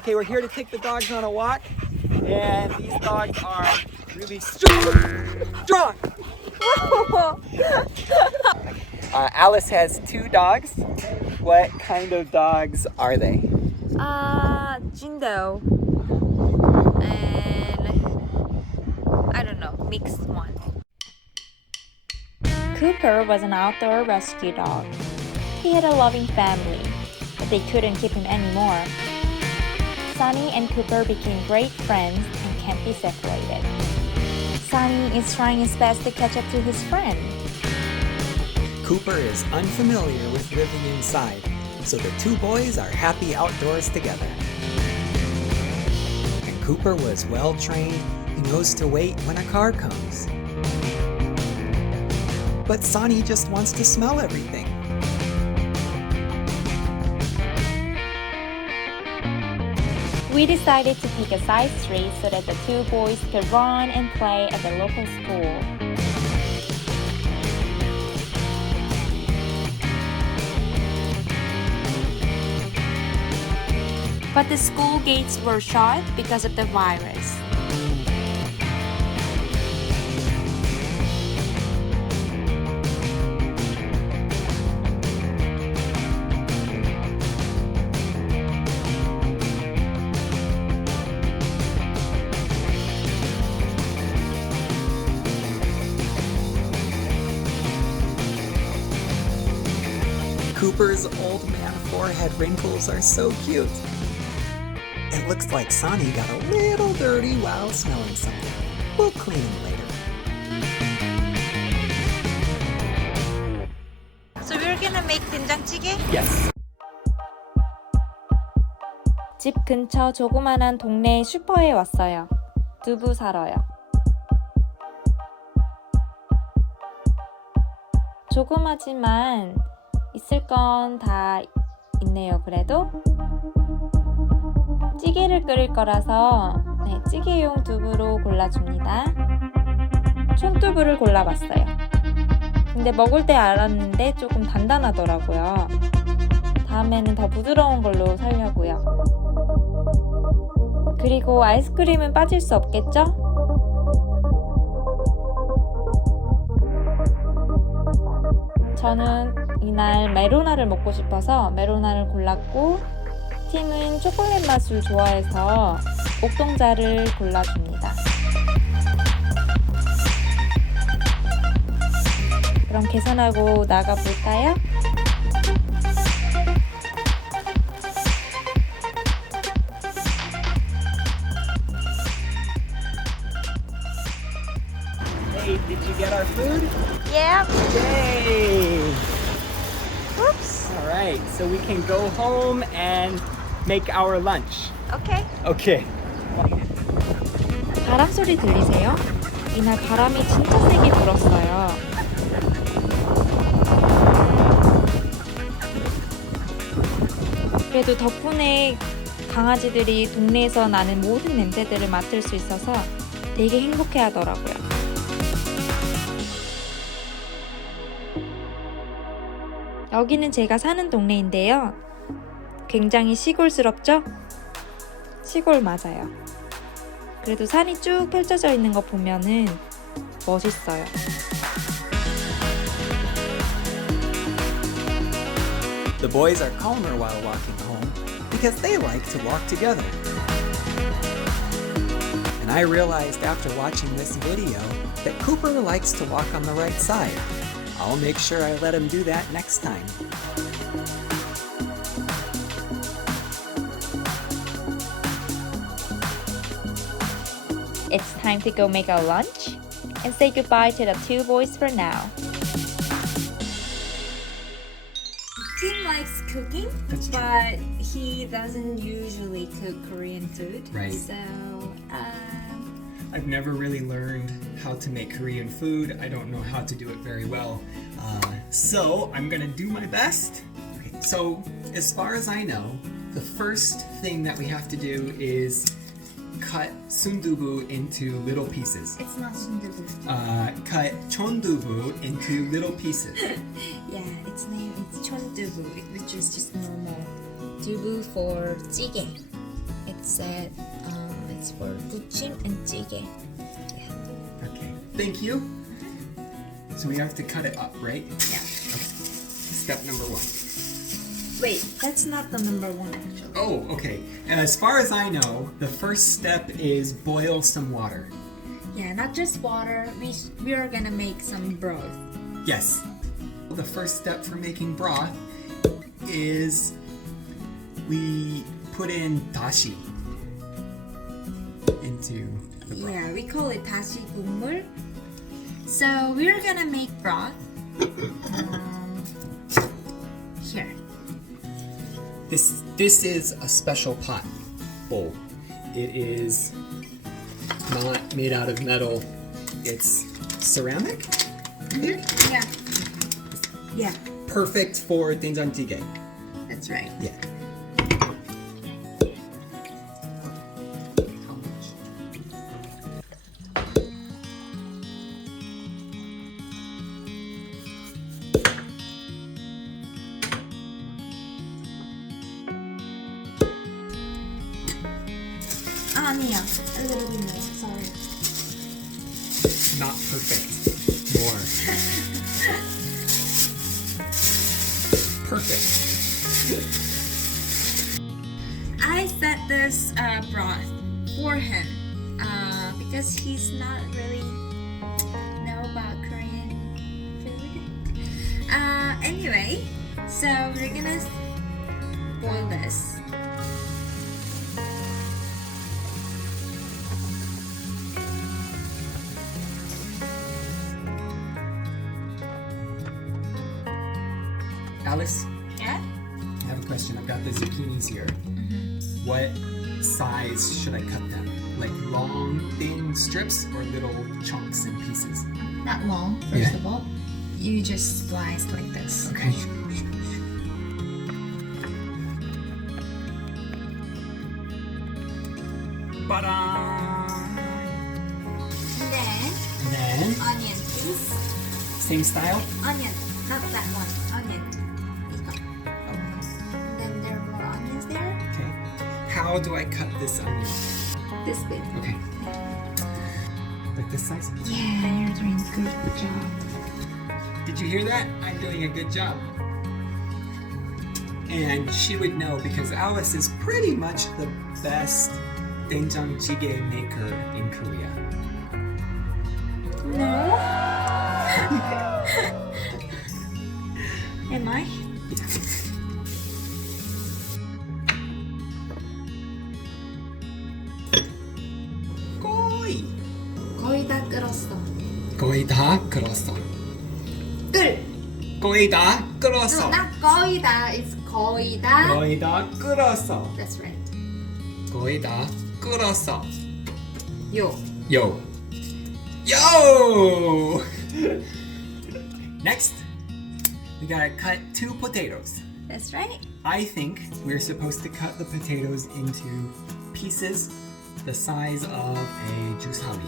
Okay, we're here to take the dogs on a walk, and these dogs are really strong. Alice has 2 dogs. What kind of dogs are they? Jindo and I don't know, mixed one. Cooper was an outdoor rescue dog. He had a loving family, but they couldn't keep him anymore. Sunny and Cooper became great friends and can't be separated. Sunny is trying his best to catch up to his friend. Cooper is unfamiliar with living inside, so the 2 boys are happy outdoors together. And Cooper was well trained. He knows to wait when a car comes. But Sonny just wants to smell everything. We decided to pick a side street so that the 2 boys could run and play at the local school. But the school gates were shut because of the virus. Cooper's old man forehead wrinkles are so cute. It looks like Sonny got a little dirty while smelling something. We'll clean him later. So we're gonna make 된장찌개? Yes. 집 근처 조그만한 동네 슈퍼에 왔어요. 두부 사러요. 조그마지만 있을 건 다 있네요. 그래도 찌개를 끓일 거라서 찌개용 두부로 골라줍니다. 촌두부를 골라봤어요. 근데 먹을 때 알았는데 조금 단단하더라고요. 다음에는 더 부드러운 걸로 사려고요. 그리고 아이스크림은 빠질 수 없겠죠? 저는 이날 메로나를 먹고 싶어서 메로나를 골랐고, 팀은 초콜릿 맛을 좋아해서 옥동자를 골라줍니다. 그럼 계산하고 나가볼까요? Hey, did you get our food? Yeah. Yay! Oops. All right, so we can go home and make our lunch. Okay. Okay. 바람 소리 들리세요? 이날 바람이 진짜 세게 불었어요. 그래도 덕분에 강아지들이 동네에서 나는 모든 냄새들을 맡을 수 있어서 되게 행복해 하더라고요. 여기는 제가 사는 동네인데요. 굉장히 시골스럽죠? 시골 맞아요. 그래도 산이 쭉 펼쳐져 있는 거 보면은 멋있어요. The boys are calmer while walking home because they like to walk together. And I realized after watching this video that Cooper likes to walk on the right side. I'll make sure I let him do that next time. It's time to go make our lunch and say goodbye to the 2 boys for now. Tim likes cooking, but he doesn't usually cook Korean food. Right. So, I've never really learned how to make Korean food. I don't know how to do it very well. So I'm gonna do my best. Okay, so as far as I know, the first thing that we have to do is cut sundubu into little pieces. it's not sundubu. Cut chondubu into little pieces. Yeah, its name is chondubu, which is just normal dubu for 찌개. It's said it's for 부침 and 찌개. Okay, thank you. So we have to cut it up, right? Yeah. Okay. Step number 1. Wait, that's not the number 1 actually. Oh, okay. As far as I know, the first step is boil some water. Yeah, not just water. We are gonna make some broth. Yes. The first step for making broth is we put in dashi into the broth. Yeah, we call it 다시 국물. So we're gonna make broth. Here. This is a special pot bowl. It is not made out of metal. It's ceramic. Yeah. Yeah, Perfect for 된장찌개. that's right. Yeah. 아니야. A little bit more. Sorry. Not perfect. More. Perfect. I set this broth for him because he's not really know about Korean food. Anyway, so we're gonna boil this. Alice, Yeah. I have a question. I've got the zucchinis here. What size should I cut them? Like long, thin strips or little chunks and pieces? Not long. First Yeah. of all, you just slice like this. Okay. Ta-da! Then And then, onion, please. same style? Onion, not that one. Onion. 이거. And then there are more onions there. Okay. How do I cut this onion? This big. Okay. Like this size? Yeah, you're doing a good job. Did you hear that? I'm doing a good job. And she would know because Alice is pretty much the best 된장찌개 maker in Korea. No. Am I? 거의. 거의 다 끓었어. 거의 다 끓었어. 끓. 거의 다 No, 끓었어. not 거의 다. It's 거의 다. 거의 다 끓었어. That's right. 거의 다 끓었어. 요. Yo. Yo! Next, we gotta cut 2 potatoes. That's right. I think we're supposed to cut the potatoes into pieces the size of a jusawi.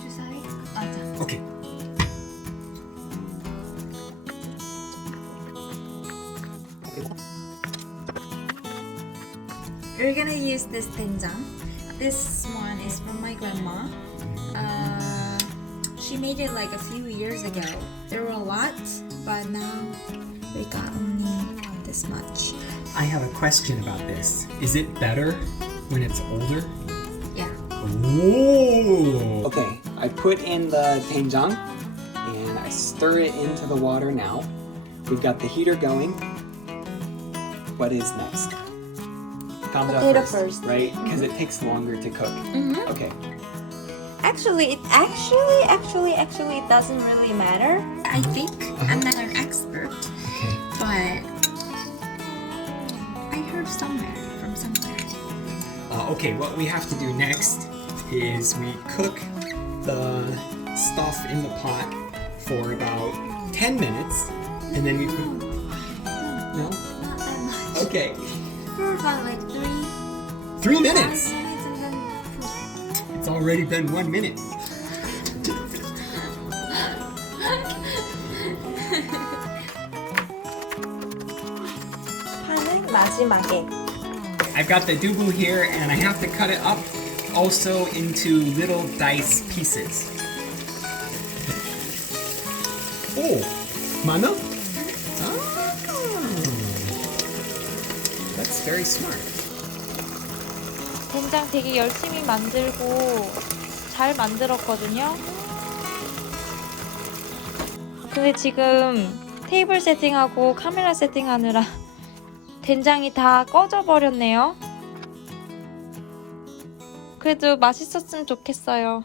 주사위. 맞아. Okay. We're gonna use this 된장. This one is from my grandma. She made it like a few years ago. There were a lot, but now we got only this much. I have a question about this. Is it better when it's older? Yeah. Ooh. Okay, I put in the 된장 and I stir it into the water now. We've got the heater going. What is next? 감자 Potato first. right? Because it takes longer to cook. Mm-hmm. Okay. Actually, it doesn't really matter. I think I'm not an expert, Okay. but I heard somewhere. Okay, what we have to do next is we cook the stuff in the pot for about 10 minutes, and then we put... No? Not that much. Okay. For about like 3 5 minutes! minutes and then It's already been 1 minute. 파는 마지막에. I've got the dubu here and I have to cut it up also into little dice pieces. Oh, mana? That's very smart. 된장 되게 열심히 만들고 잘 만들었거든요. 근데 지금 테이블 세팅하고 카메라 세팅하느라 된장이 다 꺼져 버렸네요. 그래도 맛있었으면 좋겠어요.